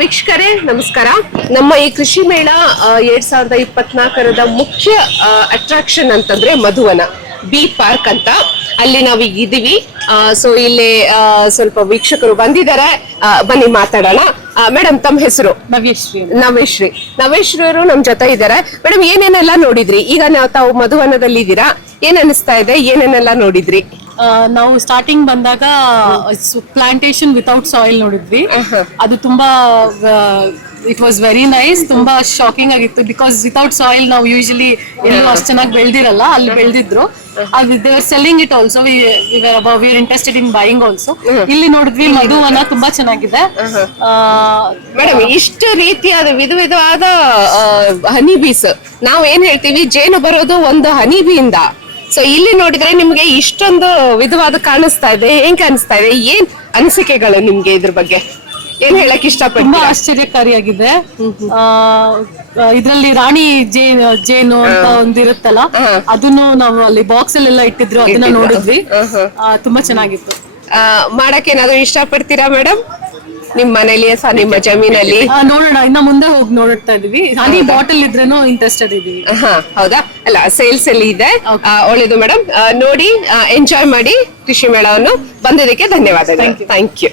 ವೀಕ್ಷಕರೇ ನಮಸ್ಕಾರ. ನಮ್ಮ ಈ ಕೃಷಿ ಮೇಳ 2024ರದ ಮುಖ್ಯ ಅಟ್ರಾಕ್ಷನ್ ಅಂತಂದ್ರೆ ಮಧುವನ ಬಿ ಪಾರ್ಕ್ ಅಂತ. ಅಲ್ಲಿ ನಾವೀಗ ಇದೀವಿ. ಸೊ ಇಲ್ಲಿ ಸ್ವಲ್ಪ ವೀಕ್ಷಕರು ಬಂದಿದ್ದಾರೆ, ಬನ್ನಿ ಮಾತಾಡೋಣ. ಮೇಡಮ್, ತಮ್ಮ ಹೆಸರು? ನವೇಶ್ರೀ ಅವರು ನಮ್ ಜೊತೆ ಇದ್ದಾರೆ. ಮೇಡಮ್, ಏನೇನೆಲ್ಲ ನೋಡಿದ್ರಿ? ಈಗ ತಾವು ಮಧುವನದಲ್ಲಿ ಇದ್ದೀರಾ, ಏನ್ ಅನಿಸ್ತಾ ಇದೆ? ಏನೇನೆಲ್ಲ ನೋಡಿದ್ರಿ? ನಾವು ಸ್ಟಾರ್ಟಿಂಗ್ ಬಂದಾಗ ಪ್ಲಾಂಟೇಶನ್ ವಿತೌಟ್ ಸಾಯಿಲ್ ನೋಡಿದ್ವಿ. ಅದು ತುಂಬಾ ಇಟ್ ವಾಸ್ ವೆರಿ ನೈಸ್. ತುಂಬಾ ಶಾಕಿಂಗ್ ಆಗಿತ್ತು. ಬಿಕಾಸ್ ವಿತೌಟ್ ಸಾಯಿಲ್ ನಾವು ಯೂಶಲಿ ಎಲ್ಲೂ ಅಷ್ಟು ಚೆನ್ನಾಗಿ ಬೆಳೆದಿರಲ್ಲ, ಅಲ್ಲಿ ಬೆಳೆದಿದ್ರು. They are selling it also. We are interested in buying also. ಇಲ್ಲಿ ನೋಡಿದ್ವಿ ಮಧುವನ ತುಂಬಾ ಚೆನ್ನಾಗಿದೆ. ಮೇಡಮ್, ಇಷ್ಟು ರೀತಿಯಾದ ವಿಧವಾದ ಹನಿ ಬೀಸ್, ನಾವು ಏನ್ ಹೇಳ್ತೀವಿ, ಜೇನು ಬರೋದು ಒಂದು ಹನಿ ಬೀಯಿಂದ. ಸೊ ಇಲ್ಲಿ ನೋಡಿದ್ರೆ ನಿಮ್ಗೆ ಇಷ್ಟೊಂದು ವಿಧವಾದ ಕಾಣಿಸ್ತಾ ಇದೆ. ಏನ್ ಕಾಣಿಸ್ತಾ ಇದೆ? ಏನ್ ಅನಿಸಿಕೆಗಳು ನಿಮ್ಗೆ ಇದ್ರ ಬಗ್ಗೆ? ಏನ್ ಹೇಳಕ್ ಇಷ್ಟಪಡ್ತೀನಿ? ತುಂಬಾ ಆಶ್ಚರ್ಯಕಾರಿಯಾಗಿದೆ. ಇದ್ರಲ್ಲಿ ರಾಣಿ ಜೇನು ಅಂತ ಒಂದಿರುತ್ತಲ್ಲ, ಅದನ್ನು ನಾವು ಅಲ್ಲಿ ಬಾಕ್ಸ್ ಅಲ್ಲೆಲ್ಲ ಇಟ್ಟಿದ್ರು, ಅದನ್ನ ನೋಡಿದ್ವಿ. ತುಂಬಾ ಚೆನ್ನಾಗಿತ್ತು. ಮಾಡಕ್ ಏನಾದ್ರು ಇಷ್ಟಪಡ್ತೀರಾ ಮೇಡಮ್? ನಿಮ್ ಮನೇಲಿ ಅಥವಾ ನಿಮ್ಮ ಜಮೀನಲ್ಲಿ? ನೋಡೋಣ, ಇನ್ನ ಮುಂದೆ ಹೋಗಿ ನೋಡ್ತಾ ಇದೀವಿ. ಹನಿ ಬಾಟಲ್ ಇದ್ರೇನು ಇಂಟ್ರೆಸ್ಟೆಡ್ ಇದೀವಿ. ಹೌದಾ? ಅಲ್ಲ, ಸೇಲ್ಸ್ ಅಲ್ಲಿ ಇದೆ. ಒಳ್ಳೇದು ಮೇಡಮ್. ನೋಡಿ, ಎಂಜಾಯ್ ಮಾಡಿ ಕೃಷಿ ಮೇಳವನ್ನು. ಬಂದಿದ್ದಕ್ಕೆ ಧನ್ಯವಾದಗಳು. Thank you.